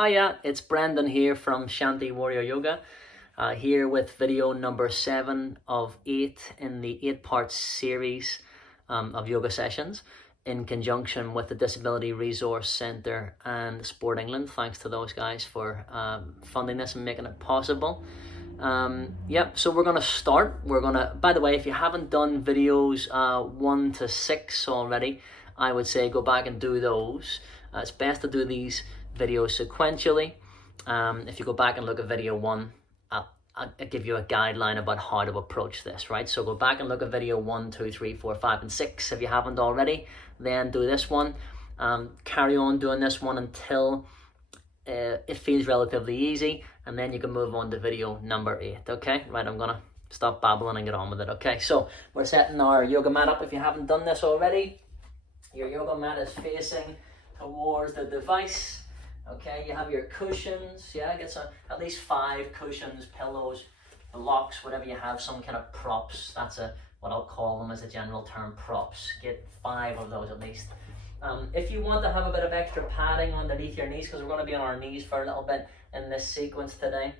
Hiya, it's Brendan here from Shanti Warrior Yoga, here with video number 7 of 8 in the 8-part series of yoga sessions in conjunction with the Disability Resource Centre and Sport England. Thanks to those guys for funding this and making it possible. So we're going to start. By the way, if you haven't done videos 1 to 6 already, I would say go back and do those. It's best to do these videos sequentially. If you go back and look at video 1, I'll give you a guideline about how to approach this, right? So go back and look at video 1, 2, 3, 4, 5, and 6 if you haven't already. Then do this one. Carry on doing this one until it feels relatively easy, and then you can move on to video number 8, okay? Right, I'm gonna stop babbling and get on with it, okay? So we're setting our yoga mat up if you haven't done this already. Your yoga mat is facing towards the device. Okay, you have your cushions, get at least 5 cushions, pillows, blocks, whatever you have, some kind of props. That's what I'll call them as a general term, props. Get 5 of those at least. If you want to have a bit of extra padding underneath your knees, because we're going to be on our knees for a little bit in this sequence today,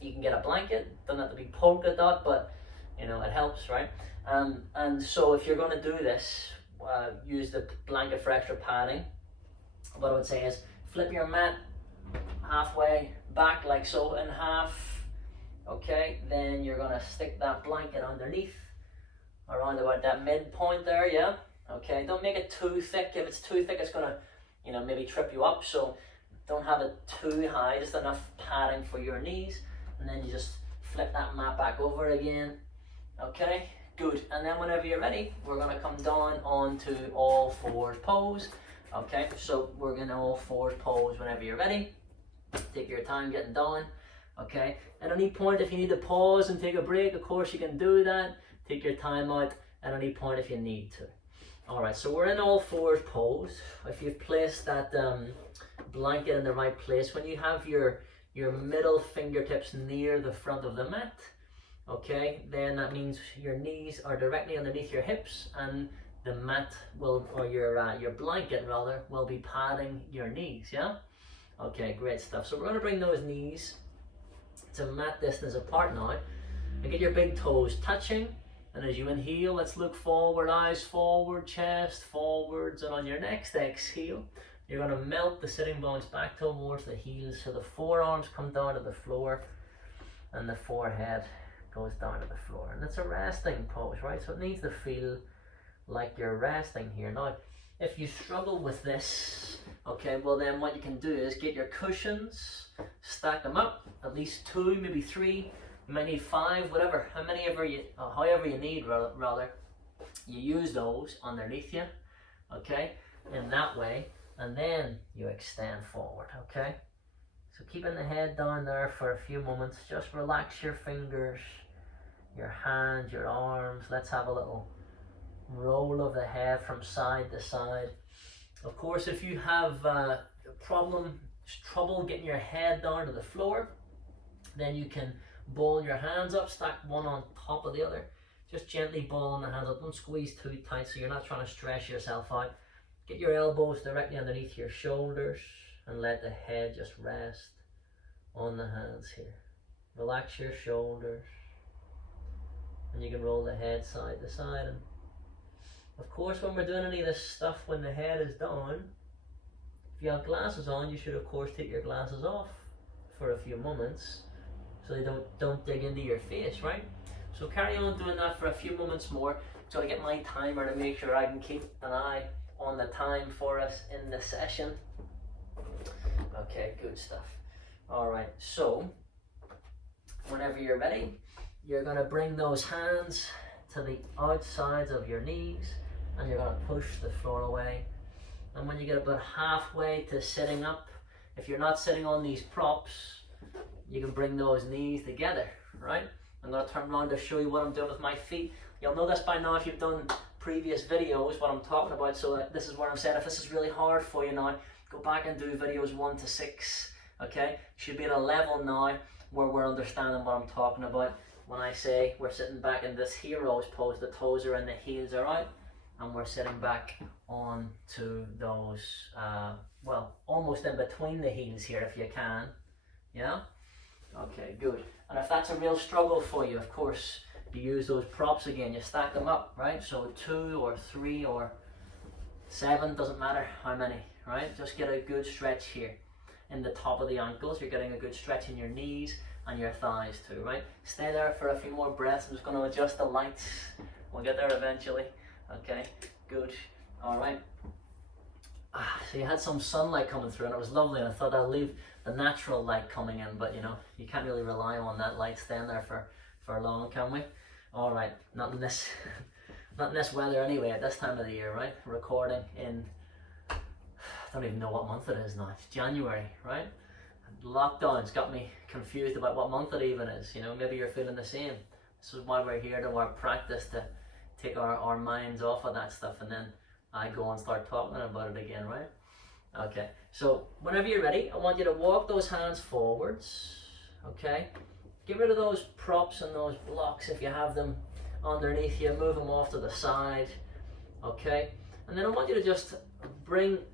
you can get a blanket. Doesn't have to be polka dot, but it helps, right? And so if you're going to do this, use the blanket for extra padding. What I would say is flip your mat halfway back like so, in half. Okay, then you're gonna stick that blanket underneath around about that midpoint there, yeah? Okay, don't make it too thick. If it's too thick, it's gonna maybe trip you up, so don't have it too high, just enough padding for your knees. And then you just flip that mat back over again. Okay, good. And then whenever you're ready, we're gonna come down onto all fours pose. Okay, so we're going to all fours pose whenever you're ready. Take your time getting down. Okay, at any point if you need to pause and take a break, of course you can do that. Take your time out at any point if you need to. Alright, so we're in all fours pose. If you've placed that blanket in the right place, when you have your middle fingertips near the front of the mat, okay, then that means your knees are directly underneath your hips, and the mat or your blanket rather, will be padding your knees, yeah? Okay, great stuff. So we're going to bring those knees to mat distance apart now, and get your big toes touching. And as you inhale, let's look forward, eyes forward, chest forwards, and on your next exhale, you're going to melt the sitting bones back towards the heels, so the forearms come down to the floor, and the forehead goes down to the floor. And it's a resting pose, right? So it needs to feel like you're resting here. Now, if you struggle with this, okay, well then what you can do is get your cushions, stack them up, at least 2, maybe 3, maybe 5, whatever, however you need, rather, you use those underneath you, okay, in that way, and then you extend forward, okay? So keeping the head down there for a few moments, just relax your fingers, your hands, your arms. Let's have a little roll of the head from side to side. Of course, if you have trouble getting your head down to the floor, then you can ball your hands up, stack one on top of the other. Just gently balling the hands up. Don't squeeze too tight so you're not trying to stress yourself out. Get your elbows directly underneath your shoulders and let the head just rest on the hands here. Relax your shoulders, and you can roll the head side to side. And of course, when we're doing any of this stuff when the head is down, if you have glasses on, you should of course take your glasses off for a few moments so they don't dig into your face, right? So carry on doing that for a few moments more. So I get my timer to make sure I can keep an eye on the time for us in the session. Okay, good stuff. Alright, so whenever you're ready, you're going to bring those hands to the outsides of your knees, and you're going to push the floor away. And when you get about halfway to sitting up, if you're not sitting on these props, you can bring those knees together, right? I'm going to turn around to show you what I'm doing with my feet. You'll know this by now if you've done previous videos, what I'm talking about. So this is where I'm saying if this is really hard for you now, go back and do videos 1 to 6, okay? Should be at a level now where we're understanding what I'm talking about. When I say we're sitting back in this hero's pose, the toes are in, the heels are out, and we're sitting back on to those well, almost in between the heels here if you can. Yeah? Okay, good. And if that's a real struggle for you, of course, you use those props again. You stack them up, right? So 2 or 3 or 7, doesn't matter how many, right? Just get a good stretch here in the top of the ankles. You're getting a good stretch in your knees and your thighs too, right? Stay there for a few more breaths. I'm just going to adjust the lights. We'll get there eventually. Okay, good. All right. So you had some sunlight coming through and it was lovely, and I thought I'd leave the natural light coming in, but you know, you can't really rely on that light staying there for long, can we? All right, not in this not in this weather anyway, at this time of the year, right? Recording in, I don't even know what month it is now. It's January, right? Lockdown's got me confused about what month it even is. You know, maybe you're feeling the same. This is why we're here, to work practice, to take our minds off of that stuff, and then I go and start talking about it again, right? Okay, so whenever you're ready, I want you to walk those hands forwards, okay? Get rid of those props and those blocks if you have them underneath you. Move them off to the side, okay? And then I want you to just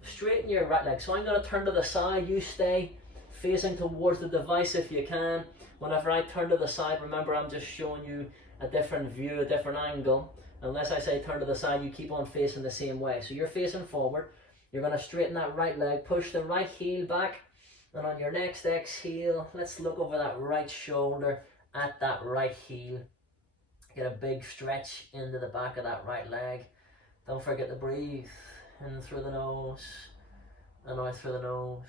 straighten your right leg. So I'm going to turn to the side. You stay facing towards the device if you can. Whenever I turn to the side, remember I'm just showing you a different view, a different angle. Unless I say turn to the side, you keep on facing the same way. So you're facing forward. You're going to straighten that right leg. Push the right heel back. And on your next exhale, let's look over that right shoulder at that right heel. Get a big stretch into the back of that right leg. Don't forget to breathe in through the nose and out through the nose.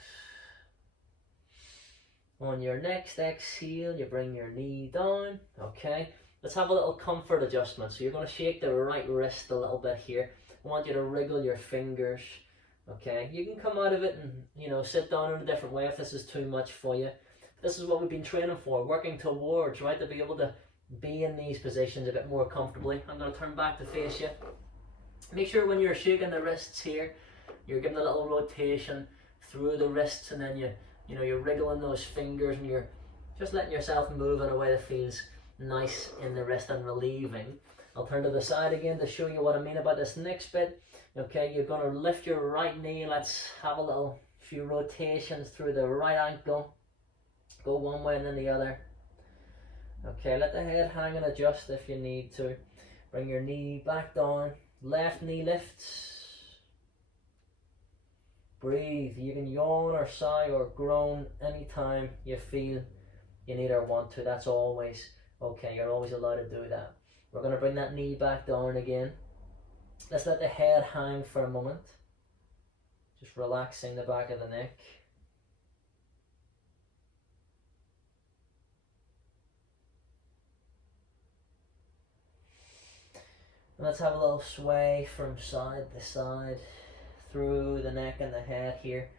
On your next exhale, you bring your knee down. Okay, let's have a little comfort adjustment. So you're going to shake the right wrist a little bit here. I want you to wriggle your fingers. Okay, you can come out of it and, you know, sit down in a different way if this is too much for you. This is what we've been training for, working towards, right, to be able to be in these positions a bit more comfortably. I'm going to turn back to face you. Make sure when you're shaking the wrists here, you're giving a little rotation through the wrists, and then you're wriggling those fingers, and you're just letting yourself move in a way that feels nice in the wrist and relieving. I'll turn to the side again to show you what I mean about this next bit. Okay, you're going to lift your right knee. Let's have a few rotations through the right ankle. Go one way and then the other. Okay, let the head hang and adjust if you need to. Bring your knee back down. Left knee lifts. Breathe. You can yawn or sigh or groan anytime you feel you need or want to. That's always okay. You're always allowed to do that. We're going to bring that knee back down again. Let's let the head hang for a moment. Just relaxing the back of the neck. And let's have a little sway from side to side through the neck and the head here.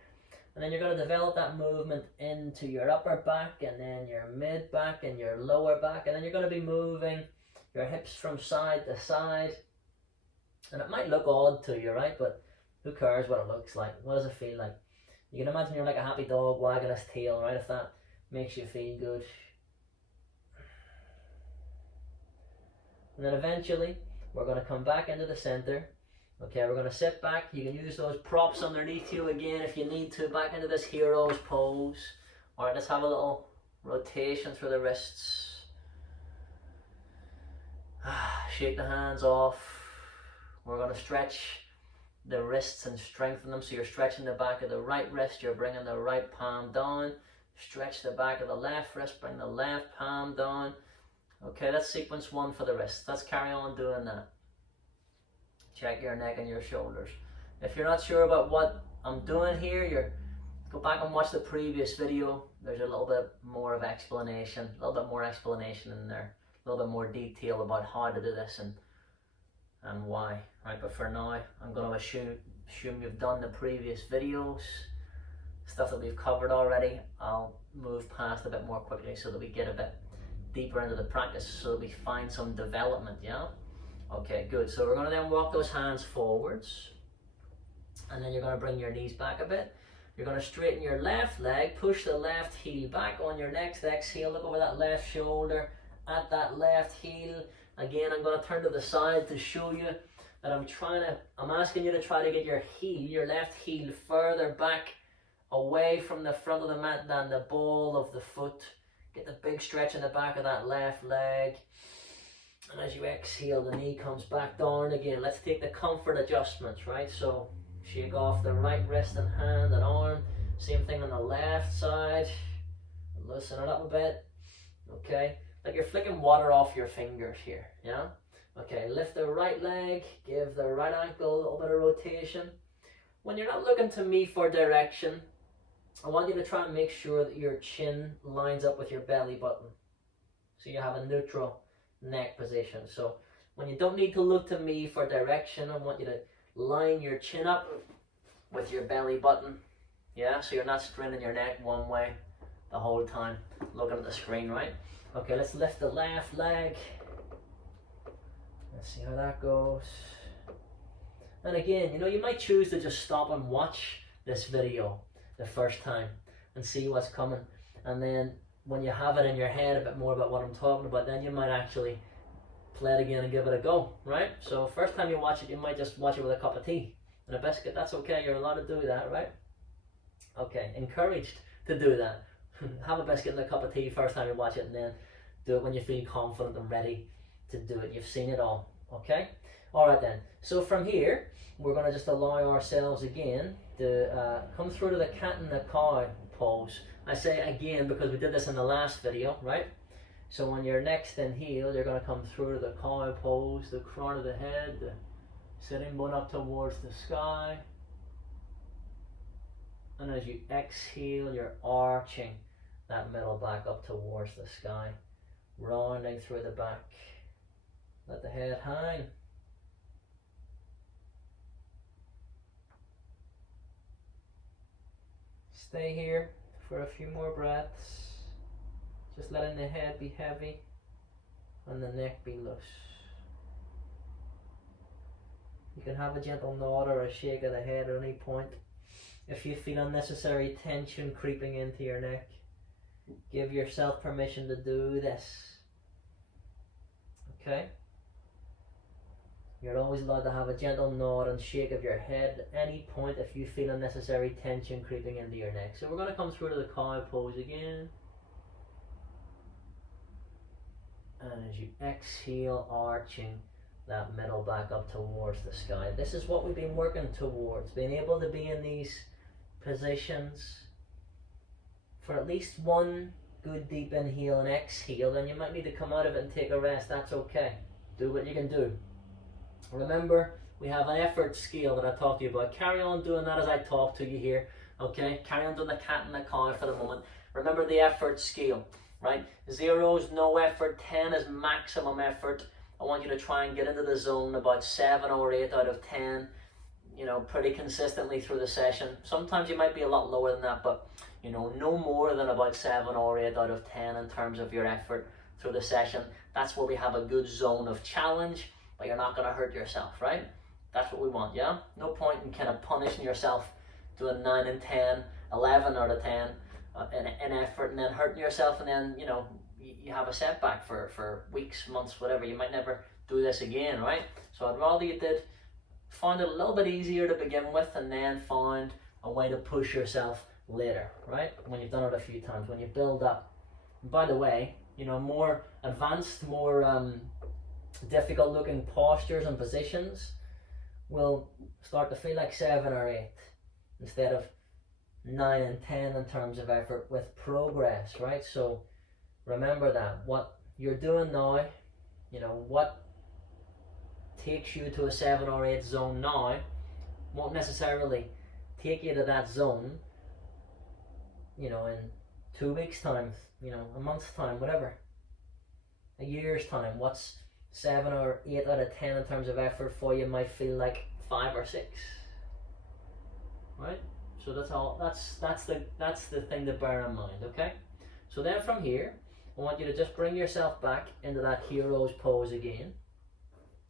And then you're going to develop that movement into your upper back, and then your mid back and your lower back. And then you're going to be moving your hips from side to side. And it might look odd to you, right? But who cares what it looks like? What does it feel like? You can imagine you're like a happy dog wagging his tail, right? If that makes you feel good. And then eventually, we're going to come back into the center. Okay, we're going to sit back. You can use those props underneath you again if you need to. Back into this hero's pose. Alright, let's have a little rotation through the wrists. Shake the hands off. We're going to stretch the wrists and strengthen them. So you're stretching the back of the right wrist. You're bringing the right palm down. Stretch the back of the left wrist. Bring the left palm down. Okay, that's sequence 1 for the wrist. Let's carry on doing that. Check your neck and your shoulders. If you're not sure about what I'm doing here, go back and watch the previous video. There's a little bit more of explanation, a little bit more explanation in there, a little bit more detail about how to do this and why. Right, but for now, I'm going to assume you've done the previous videos, stuff that we've covered already. I'll move past a bit more quickly so that we get a bit deeper into the practice, so that we find some development, yeah? Okay, good. So we're going to then walk those hands forwards, and then you're going to bring your knees back a bit. You're going to straighten your left leg, push the left heel back. On your next exhale, look over that left shoulder at that left heel. Again, I'm going to turn to the side to show you that I'm asking you to try to get your left heel further back away from the front of the mat than the ball of the foot. Get the big stretch in the back of that left leg. And as you exhale, the knee comes back down again. Let's take the comfort adjustments, right? So shake off the right wrist and hand and arm. Same thing on the left side. Loosen it up a bit. Okay, like you're flicking water off your fingers here, yeah? Okay, lift the right leg, give the right ankle a little bit of rotation. When you're not looking to me for direction, I want you to try and make sure that your chin lines up with your belly button. So you have a neutral neck position. So when you don't need to look to me for direction, I want you to line your chin up with your belly button. Yeah, so you're not straining your neck one way the whole time looking at the screen, right? Okay, let's lift the left leg. Let's see how that goes. And again, you know, you might choose to just stop and watch this video the first time and see what's coming. And then when you have it in your head a bit more about what I'm talking about, then you might actually play it again and give it a go, right? So first time you watch it, you might just watch it with a cup of tea and a biscuit. That's okay, you're allowed to do that, right? Okay, encouraged to do that. Have a biscuit and a cup of tea first time you watch it, and then do it when you feel confident and ready to do it. You've seen it all, okay? All right then, so from here, we're gonna just allow ourselves again to come through to the cat and the cow pose. I say again because we did this in the last video, right? So when you're next inhale, you're gonna come through to the cow pose, the crown of the head, the sitting bone up towards the sky. And as you exhale, you're arching that middle back up towards the sky, rounding through the back. Let the head hang. Stay here for a few more breaths, just letting the head be heavy and the neck be loose. You can have a gentle nod or a shake of the head at any point. If you feel unnecessary tension creeping into your neck, give yourself permission to do this. Okay? You're always allowed to have a gentle nod and shake of your head at any point if you feel unnecessary tension creeping into your neck. So we're going to come through to the cow pose again. And as you exhale, arching that middle back up towards the sky. This is what we've been working towards, being able to be in these positions for at least one good deep inhale and exhale. Then you might need to come out of it and take a rest. That's okay. Do what you can do. Remember, we have an effort scale that I talked to you about. Carry on doing that as I talk to you here. Okay? Carry on doing the cat and the cow for the moment. Remember the effort scale, right? 0 is no effort, 10 is maximum effort. I want you to try and get into the zone about 7 or 8 out of 10, you know, pretty consistently through the session. Sometimes you might be a lot lower than that, but, you know, no more than about 7 or 8 out of 10 in terms of your effort through the session. That's where we have a good zone of challenge, but you're not going to hurt yourself, right? That's what we want, yeah? No point in kind of punishing yourself doing 9 and 10, 11 out of 10 in effort, and then hurting yourself, and then, you know, you have a setback for weeks, months, whatever. You might never do this again, right? So I'd rather you did find it a little bit easier to begin with, and then find a way to push yourself later, right? When you've done it a few times, when you build up. And by the way, you know, more advanced, more difficult looking postures and positions will start to feel like 7 or 8 instead of 9 and 10 in terms of effort with progress, right? So remember that what you're doing now, you know, what takes you to a 7 or 8 zone now won't necessarily take you to that zone, you know, in 2 weeks time, you know, a month's time, whatever, a year's time. What's 7 or 8 out of 10 in terms of effort for you might feel like 5 or 6, right? So that's all. That's the thing to bear in mind. Okay. So then from here, I want you to just bring yourself back into that hero's pose again.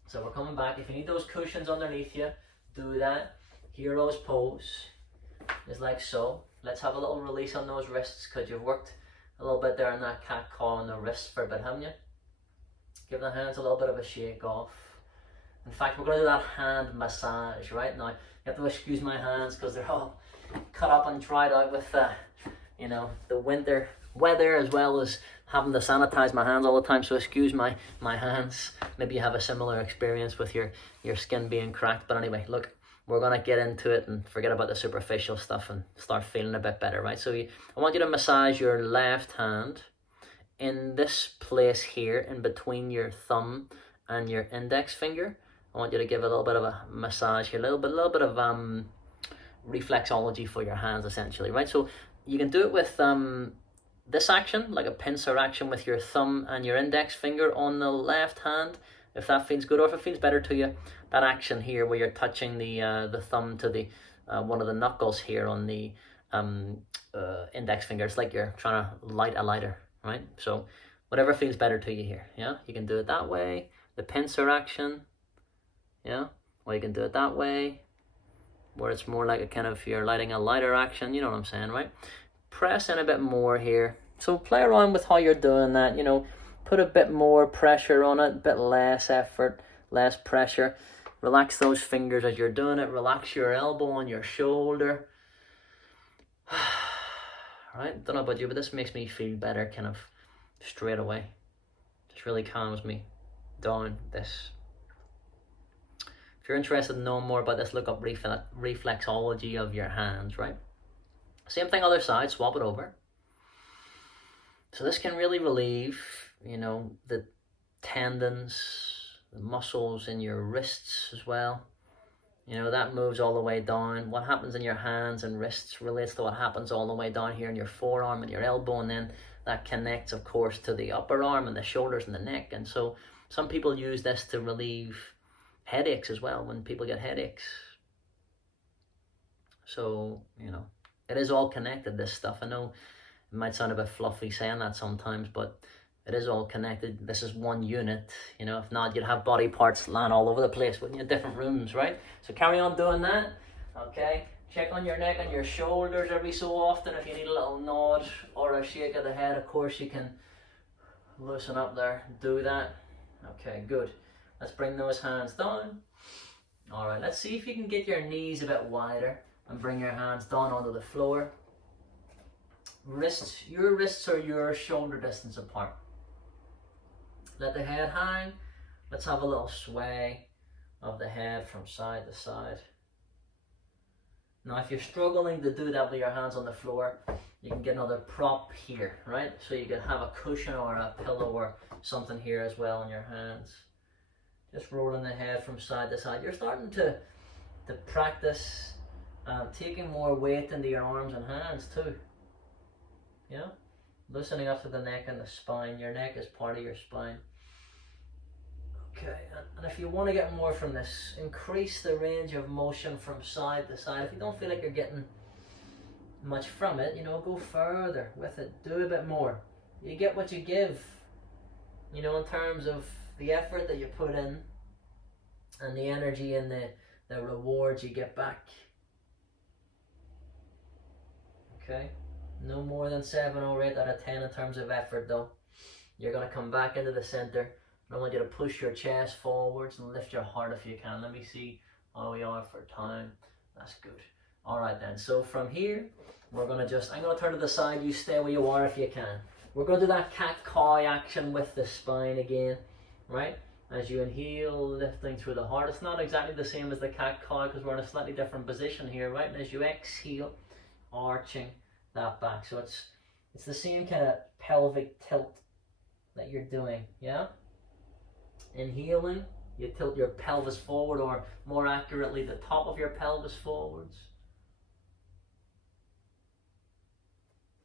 So we're coming back. If you need those cushions underneath you, do that. Hero's pose is like so. Let's have a little release on those wrists, because you've worked a little bit there in that cat cow on the wrists for a bit, haven't you? Give the hands a little bit of a shake off. In fact, we're going to do that hand massage right now. You have to excuse my hands because they're all cut up and dried out with you know, the winter weather, as well as having to sanitize my hands all the time. So excuse my hands. Maybe you have a similar experience with your skin being cracked. But anyway, look, we're gonna get into it and forget about the superficial stuff and start feeling a bit better, right? So I want you to massage your left hand in this place here, in between your thumb and your index finger. I want you to give a little bit of a massage here, a little bit of reflexology for your hands, essentially, right? So you can do it with this action, like a pincer action with your thumb and your index finger on the left hand, if that feels good, or if it feels better to you, that action here where you're touching the thumb to the one of the knuckles here on the index finger. It's like you're trying to light a lighter, right? So whatever feels better to you here, yeah? You can do it that way, the pincer action, yeah? Or you can do it that way, where it's more like a kind of, you're lighting a lighter action, you know what I'm saying, right? Press in a bit more here. So play around with how you're doing that, you know, put a bit more pressure on it, a bit less effort, less pressure. Relax those fingers as you're doing it. Relax your elbow on your shoulder. Right? Don't know about you, but this makes me feel better kind of straight away. Just really calms me down, this. If you're interested in knowing more about this, look up reflexology of your hands, right? Same thing other side, swap it over. So this can really relieve, you know, the tendons, the muscles in your wrists as well. You know, that moves all the way down. What happens in your hands and wrists relates to what happens all the way down here in your forearm and your elbow, and then that connects, of course, to the upper arm and the shoulders and the neck. And so some people use this to relieve headaches as well, when people get headaches. So, you know, it is all connected, this stuff. I know it might sound a bit fluffy saying that sometimes, but it is all connected. This is one unit, you know. If not, you'd have body parts lying all over the place, wouldn't you? Different rooms, right? So carry on doing that, okay? Check on your neck and your shoulders every so often. If you need a little nod or a shake of the head, of course, you can loosen up there, do that. Okay, good. Let's bring those hands down. All right, let's see if you can get your knees a bit wider and bring your hands down onto the floor. Wrists, your wrists are your shoulder distance apart. Let the head hang. Let's have a little sway of the head from side to side. Now, if you're struggling to do that with your hands on the floor, you can get another prop here, right? So you can have a cushion or a pillow or something here as well in your hands. Just rolling the head from side to side. You're starting to practice taking more weight into your arms and hands too. Yeah? Loosening up to the neck and the spine. Your neck is part of your spine. Okay, and if you want to get more from this, increase the range of motion from side to side. If you don't feel like you're getting much from it, you know, go further with it. Do a bit more. You get what you give, you know, in terms of the effort that you put in and the energy and the rewards you get back. Okay? No more than 7 or 8 out of 10 in terms of effort though. You're going to come back into the center. I want you to push your chest forwards and lift your heart if you can. Let me see how we are for time. That's good. Alright then, so from here, we're going to I'm going to turn to the side. You stay where you are if you can. We're going to do that cat-cow action with the spine again, right? As you inhale, lifting through the heart. It's not exactly the same as the cat-cow because we're in a slightly different position here, right? And as you exhale, arching that back. So it's the same kind of pelvic tilt that you're doing, yeah? Inhaling, you tilt your pelvis forward, or more accurately, the top of your pelvis forwards.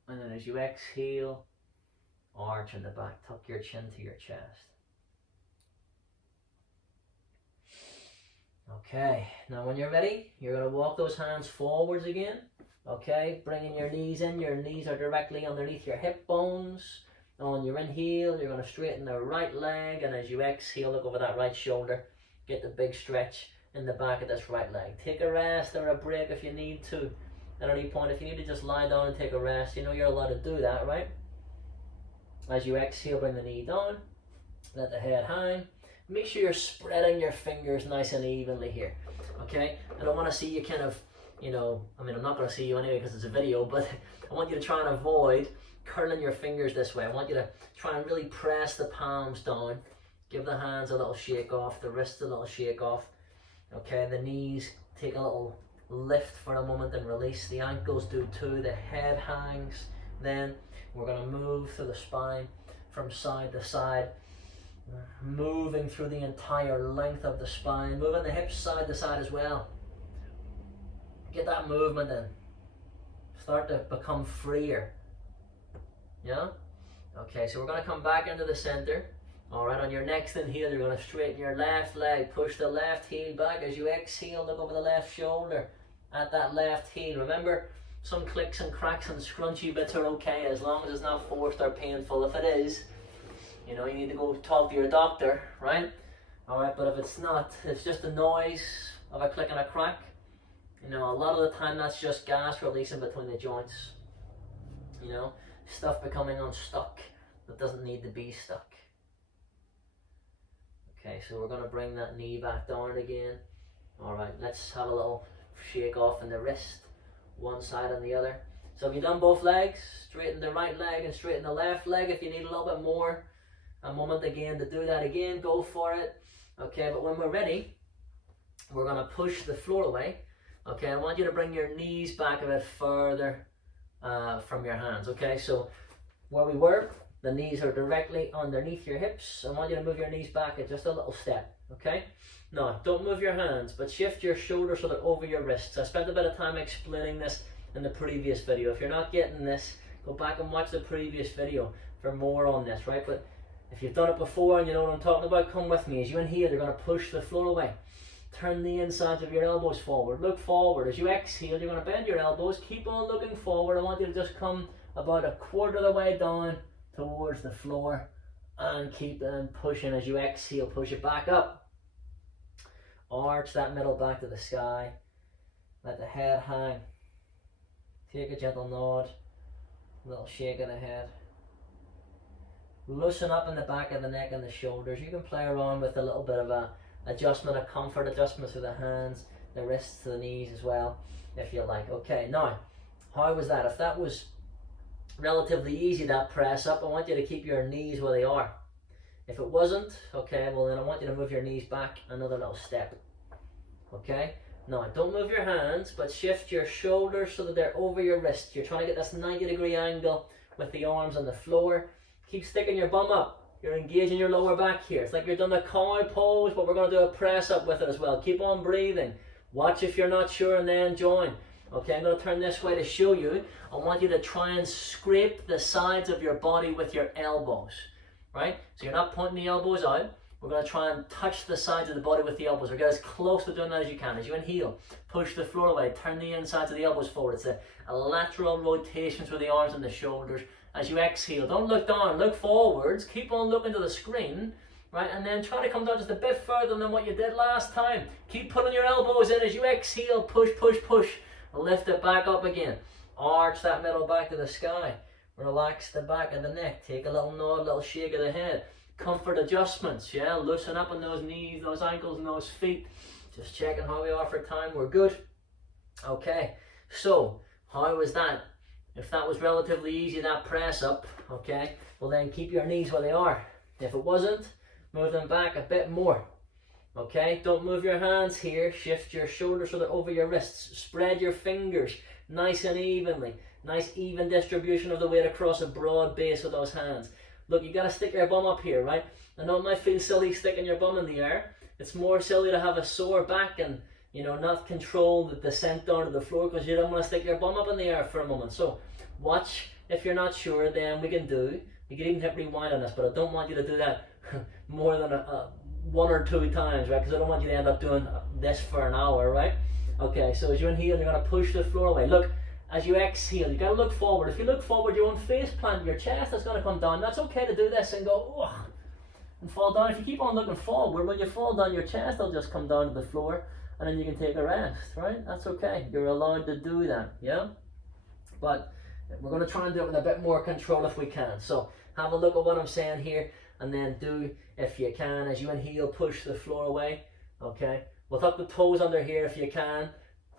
And then as you exhale, arch in the back, tuck your chin to your chest. Okay, now when you're ready, you're going to walk those hands forwards again. Okay, bringing your knees in. Your knees are directly underneath your hip bones. On your inhale, you're going to straighten the right leg, and as you exhale, look over that right shoulder. Get the big stretch in the back of this right leg. Take a rest or a break if you need to. At any point, if you need to just lie down and take a rest, you know you're allowed to do that, right? As you exhale, bring the knee down. Let the head hang. Make sure you're spreading your fingers nice and evenly here, okay? I don't want to see you kind of you know, I mean, I'm not going to see you anyway because it's a video, but I want you to try and avoid curling your fingers this way. I want you to try and really press the palms down. Give the hands a little shake off, the wrists a little shake off. Okay, the knees take a little lift for a moment and release. The ankles do too, the head hangs. Then we're going to move through the spine from side to side, moving through the entire length of the spine, moving the hips side to side as well. Get that movement in. Start to become freer. Yeah? Okay, so we're going to come back into the center. Alright, on your next inhale, you're going to straighten your left leg. Push the left heel back. As you exhale, look over the left shoulder at that left heel. Remember, some clicks and cracks and scrunchy bits are okay as long as it's not forced or painful. If it is, you know, you need to go talk to your doctor, right? Alright, but if it's not, it's just the noise of a click and a crack. You know, a lot of the time that's just gas releasing between the joints. You know, stuff becoming unstuck that doesn't need to be stuck. Okay, so we're going to bring that knee back down again. Alright, let's have a little shake off in the wrist, one side and the other. So have you done both legs? Straighten the right leg and straighten the left leg. If you need a little bit more, a moment again to do that again, go for it. Okay, but when we're ready, we're going to push the floor away. Okay, I want you to bring your knees back a bit further from your hands. Okay, so where we were, the knees are directly underneath your hips. I want you to move your knees back at just a little step. Okay, now don't move your hands, but shift your shoulders so they're over your wrists. I spent a bit of time explaining this in the previous video. If you're not getting this, go back and watch the previous video for more on this, right? But if you've done it before and you know what I'm talking about, come with me. As you inhale, you're going to push the floor away. Turn the insides of your elbows forward. Look forward. As you exhale, you're going to bend your elbows. Keep on looking forward. I want you to just come about a quarter of the way down towards the floor and keep them pushing. As you exhale, push it back up. Arch that middle back to the sky. Let the head hang. Take a gentle nod. A little shake of the head. Loosen up in the back of the neck and the shoulders. You can play around with a little bit of a adjustment, a comfort adjustment through the hands, the wrists to the knees as well, if you like. Okay, now, how was that? If that was relatively easy, that press up, I want you to keep your knees where they are. If it wasn't, okay, well then I want you to move your knees back another little step. Okay, now don't move your hands, but shift your shoulders so that they're over your wrist. You're trying to get this 90-degree angle with the arms on the floor. Keep sticking your bum up. You're engaging your lower back here. It's like you're doing a cow pose, but we're going to do a press up with it as well. Keep on breathing. Watch if you're not sure and then join. Okay, I'm going to turn this way to show you. I want you to try and scrape the sides of your body with your elbows. Right? So you're not pointing the elbows out. We're going to try and touch the sides of the body with the elbows. Or get as close to doing that as you can. As you inhale, push the floor away. Turn the insides of the elbows forward. It's a lateral rotation through the arms and the shoulders. As you exhale, don't look down, look forwards, keep on looking to the screen, right? And then try to come down just a bit further than what you did last time. Keep pulling your elbows in as you exhale, push, push, push. Lift it back up again. Arch that middle back to the sky. Relax the back of the neck. Take a little nod, a little shake of the head. Comfort adjustments, yeah? Loosen up on those knees, those ankles, and those feet. Just checking how we are for time. We're good. Okay, so how was that? If that was relatively easy, that press up, okay, well then keep your knees where they are. If it wasn't, move them back a bit more. Okay, don't move your hands here. Shift your shoulders so they're over your wrists. Spread your fingers nice and evenly. Nice even distribution of the weight across a broad base of those hands. Look, you got to stick your bum up here, right? I know it might feel silly sticking your bum in the air. It's more silly to have a sore back and, you know, not control the descent down to the floor because you don't want to stick your bum up in the air for a moment. So watch. If you're not sure, then we can do. You can even hit rewind on this, but I don't want you to do that more than one or two times, right? Because I don't want you to end up doing this for an hour, right? Okay, so as you inhale, you're going to push the floor away. Look, as you exhale, you got to look forward. If you look forward, you won't face plant. Your chest is going to come down. That's okay to do this and go, ugh, and fall down. If you keep on looking forward, when you fall down, your chest will just come down to the floor, and then you can take a rest, right? That's okay. You're allowed to do that, yeah? But we're going to try and do it with a bit more control if we can. So have a look at what I'm saying here, and then do, if you can, as you inhale, push the floor away. Okay, we'll tuck the toes under here if you can.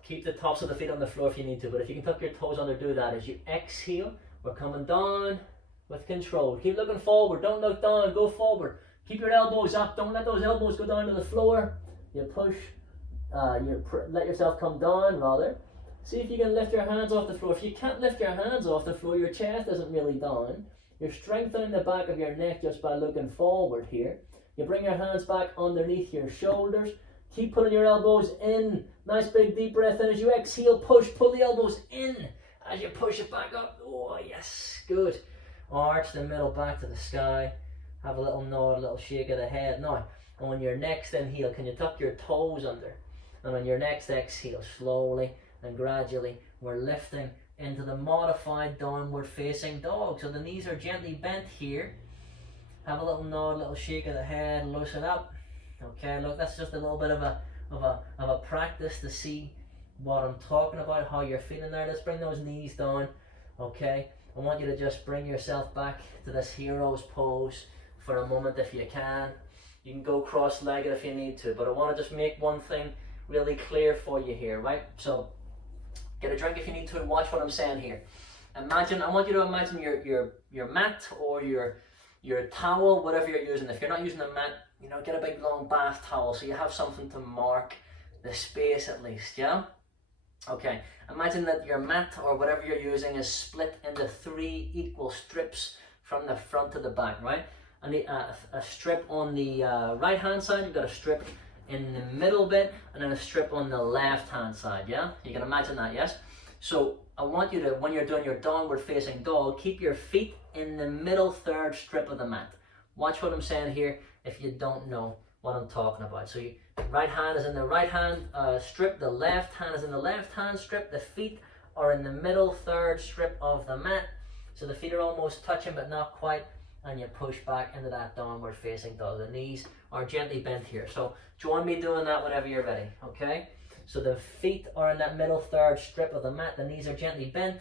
Keep the tops of the feet on the floor if you need to, but if you can tuck your toes under, do that. As you exhale, we're coming down with control. Keep looking forward, don't look down, go forward. Keep your elbows up, don't let those elbows go down to the floor. You push, let yourself come down rather. See if you can lift your hands off the floor. If you can't lift your hands off the floor, your chest isn't really down. You're strengthening the back of your neck just by looking forward here. You bring your hands back underneath your shoulders. Keep pulling your elbows in. Nice big deep breath in. As you exhale, push, pull the elbows in. As you push it back up. Oh, yes, good. Arch the middle back to the sky. Have a little nod, a little shake of the head. Now, on your next inhale, can you tuck your toes under? And on your next exhale, slowly and gradually, we're lifting into the modified downward facing dog. So the knees are gently bent here. Have a little nod, a little shake of the head, loosen up. Okay, look, that's just a little bit of a practice to see what I'm talking about, how you're feeling there. Let's bring those knees down. Okay, I want you to just bring yourself back to this hero's pose for a moment if you can. You can go cross-legged if you need to, but I want to just make one thing really clear for you here, right? So get a drink if you need to, and watch what I'm saying here. I want you to imagine your mat or your towel, whatever you're using. If you're not using a mat, get a big long bath towel so you have something to mark the space at least, yeah? Okay, imagine that your mat or whatever you're using is split into 3 equal strips from the front to the back, right? And a strip on the right hand side, you've got a strip in the middle bit, and then a strip on the left hand side, yeah? You can imagine that, yes? So I want you to, when you're doing your downward facing dog, keep your feet in the middle third strip of the mat. Watch what I'm saying here if you don't know what I'm talking about. So right hand is in the right hand strip, the left hand is in the left hand strip, the feet are in the middle third strip of the mat. So the feet are almost touching but not quite, and you push back into that downward facing dog. The knees are gently bent here. So join me doing that whenever you're ready, okay? So the feet are in that middle third strip of the mat, the knees are gently bent.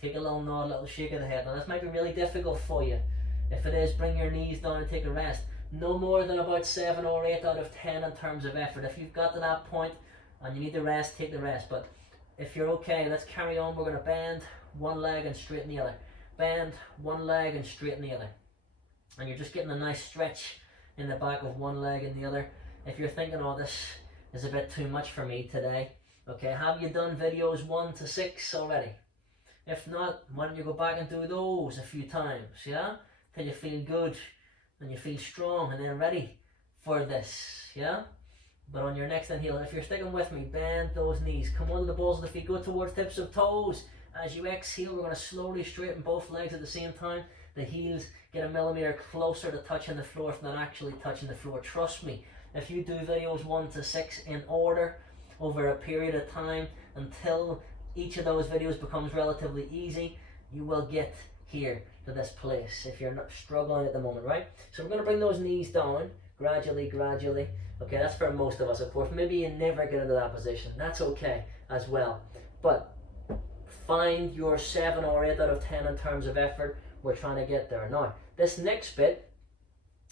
Take a little nod, a little shake of the head. Now this might be really difficult for you. If it is, bring your knees down and take a rest. No more than about 7 or 8 out of 10 in terms of effort. If you've got to that point and you need to rest, take the rest. But if you're okay, let's carry on. We're going to bend one leg and straighten the other. Bend one leg and straighten the other. And you're just getting a nice stretch in the back with one leg and the other. If you're thinking, oh, this is a bit too much for me today, okay, have you done videos 1 to 6 already? If not, why don't you go back and do those a few times, yeah? Till you feel good and you feel strong and then ready for this, yeah? But on your next inhale, if you're sticking with me, bend those knees, come onto the balls of the feet, go towards tips of toes. As you exhale, we're going to slowly straighten both legs at the same time. The heels get a millimeter closer to touching the floor than actually touching the floor. Trust me, if you do videos 1 to 6 in order over a period of time until each of those videos becomes relatively easy, you will get here to this place if you're not struggling at the moment, right? So we're going to bring those knees down gradually. Okay, that's for most of us, of course. Maybe you never get into that position. That's okay as well. But find your 7 or 8 out of 10 in terms of effort. We're trying to get there. Now, this next bit,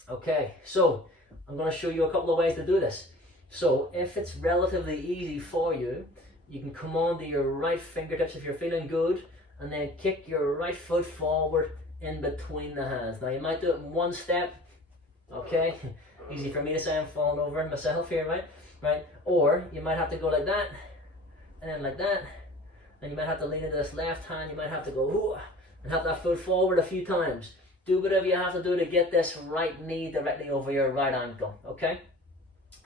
okay, so I'm going to show you a couple of ways to do this. So if it's relatively easy for you, you can come onto your right fingertips if you're feeling good, and then kick your right foot forward in between the hands. Now you might do it in one step, okay? Easy for me to say, I'm falling over myself here, right? Or you might have to go like that, and then like that, and you might have to lean into this left hand, you might have to go ooh, and have that foot forward a few times. Do whatever you have to do to get this right knee directly over your right ankle, okay?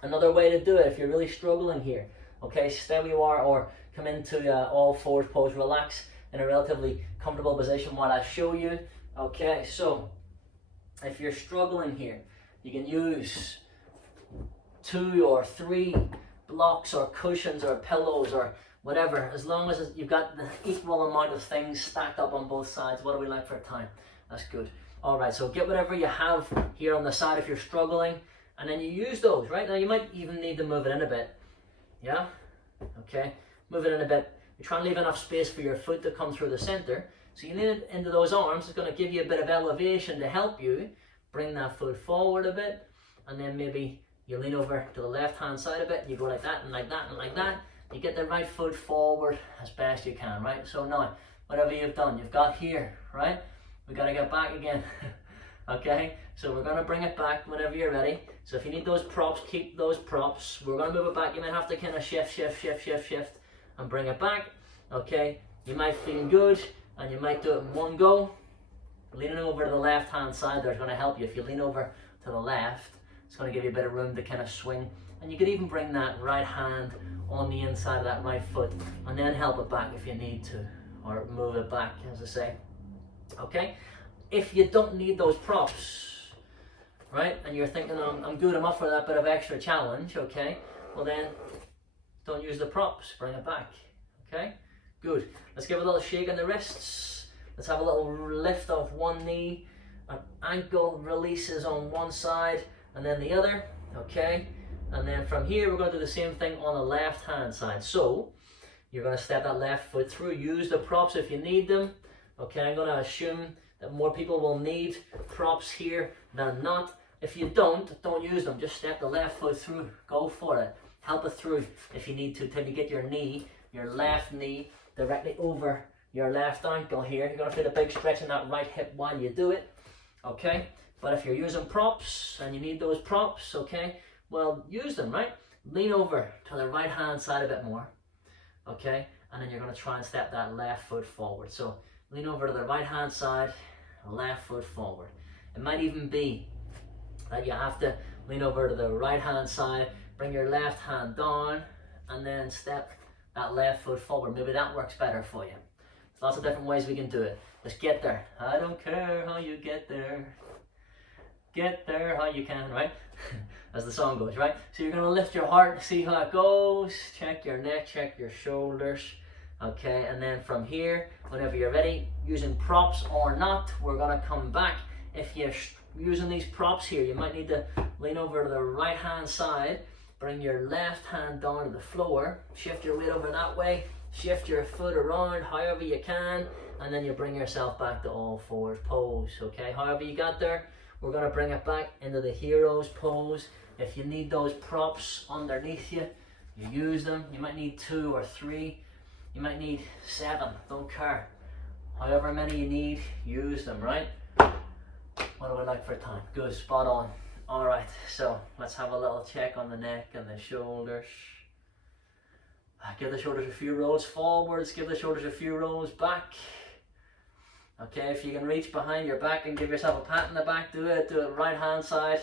Another way to do it, if you're really struggling here, okay, stay where you are or come into all fours pose, relax in a relatively comfortable position while I show you. Okay, so if you're struggling here, you can use 2 or 3 blocks or cushions or pillows or whatever, as long as you've got the equal amount of things stacked up on both sides. What do we like for time? That's good. All right, so get whatever you have here on the side if you're struggling, and then you use those, right? Now you might even need to move it in a bit, yeah? Okay, move it in a bit. You're trying to leave enough space for your foot to come through the center. So you lean it into those arms. It's going to give you a bit of elevation to help you bring that foot forward a bit. And then maybe you lean over to the left hand side a bit. You go like that and like that and like that. you get the right foot forward as best you can, right? So now, whatever you've done, you've got here, right? We got to get back again. Okay, so we're going to bring it back whenever you're ready. So if you need those props, keep those props. We're going to move it back. You might have to kind of shift and bring it back. Okay, you might feel good and you might do it in one go. Leaning over to the left hand side there is going to help you. If you lean over to the left, it's going to give you a bit of room to kind of swing. And you could even bring that right hand on the inside of that right foot and then help it back if you need to, or move it back, as I say. Okay, if you don't need those props, right, and you're thinking, I'm good enough for that bit of extra challenge, okay, well then, don't use the props, bring it back, okay, good. Let's give a little shake in the wrists. Let's have a little lift of one knee, an ankle releases on one side and then the other, okay, and then from here we're going to do the same thing on the left hand side. So, you're going to step that left foot through, use the props if you need them, okay. I'm going to assume that more people will need props here than not. If you don't use them. Just step the left foot through, go for it. Help it through if you need to, till you get your knee, your left knee, directly over your left ankle here. You're gonna feel a big stretch in that right hip while you do it, okay? But if you're using props and you need those props, okay, well, use them, right? Lean over to the right hand side a bit more, okay? And then you're gonna try and step that left foot forward. So lean over to the right hand side, left foot forward. It might even be that you have to lean over to the right hand side, bring your left hand down, and then step that left foot forward. Maybe that works better for you. There's lots of different ways we can do it. Just get there. I don't care how you get there. Get there how you can, right? As the song goes, right? So you're gonna lift your heart, see how it goes, check your neck, check your shoulders. Okay, and then from here, whenever you're ready, using props or not, we're gonna come back. If you're using these props here, you might need to lean over to the right hand side, bring your left hand down to the floor, shift your weight over that way, shift your foot around however you can, and then you bring yourself back to all fours pose, okay? However you got there, we're gonna bring it back into the hero's pose. If you need those props underneath you, you use them. You might need 2 or 3. You might need 7, don't care. However many you need, use them, right? What do we like for time? Good, spot on. All right, so let's have a little check on the neck and the shoulders. Give the shoulders a few rolls forwards, give the shoulders a few rolls back. Okay, if you can reach behind your back and give yourself a pat in the back, do it. Do it right hand side,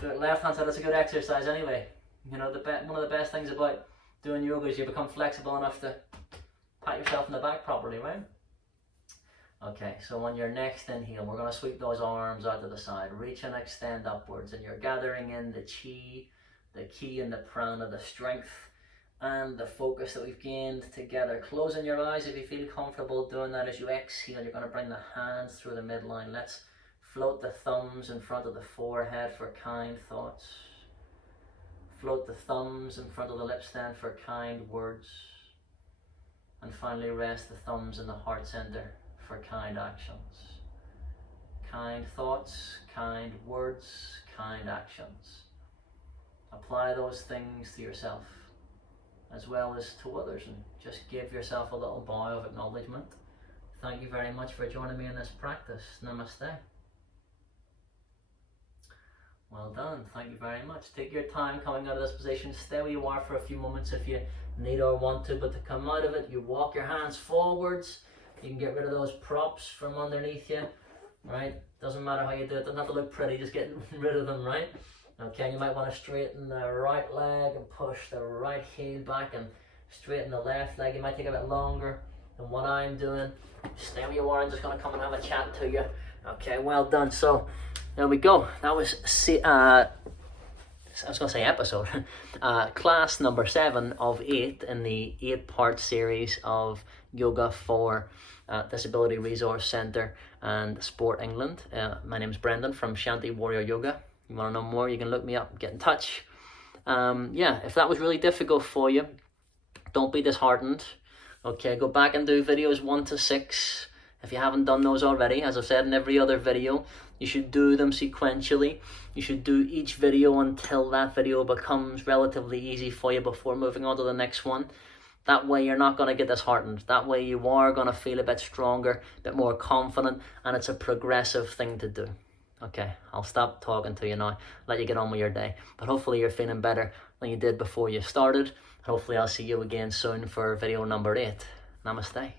do it left hand side. That's a good exercise anyway. You know, one of the best things about doing yoga is you become flexible enough to pat yourself in the back properly, right? Okay, so on your next inhale, we're going to sweep those arms out to the side, reach and extend upwards, and you're gathering in the chi, the ki and the prana, the strength and the focus that we've gained together. Closing your eyes if you feel comfortable doing that. As you exhale, you're going to bring the hands through the midline. Let's float the thumbs in front of the forehead for kind thoughts. Float the thumbs in front of the lips then for kind words. And finally rest the thumbs in the heart center for kind actions. Kind thoughts, kind words, kind actions. Apply those things to yourself as well as to others, and just give yourself a little bow of acknowledgement. Thank you very much for joining me in this practice. Namaste. Well done, thank you very much. Take your time coming out of this position. Stay where you are for a few moments if you need or want to, but to come out of it, you walk your hands forwards. You can get rid of those props from underneath you, right? Doesn't matter how you do it, doesn't have to look pretty, just get rid of them, right? Okay, you might want to straighten the right leg and push the right heel back and straighten the left leg. It might take a bit longer than what I'm doing. Stay where you are, I'm just going to come and have a chat to you. Okay, well done. So, there we go. That was, I was going to say episode. Class number 7 of 8 in the 8-part series of yoga for Disability Resource Centre and Sport England. My name is Brendan from Shanti Warrior Yoga. You want to know more, you can look me up, get in touch. Yeah, if that was really difficult for you, don't be disheartened. Okay, go back and do videos 1 to 6. If you haven't done those already, as I've said in every other video, you should do them sequentially. You should do each video until that video becomes relatively easy for you before moving on to the next one. That way you're not going to get disheartened. That way you are going to feel a bit stronger, a bit more confident, and it's a progressive thing to do. Okay, I'll stop talking to you now, let you get on with your day. But hopefully you're feeling better than you did before you started. Hopefully I'll see you again soon for video number 8. Namaste.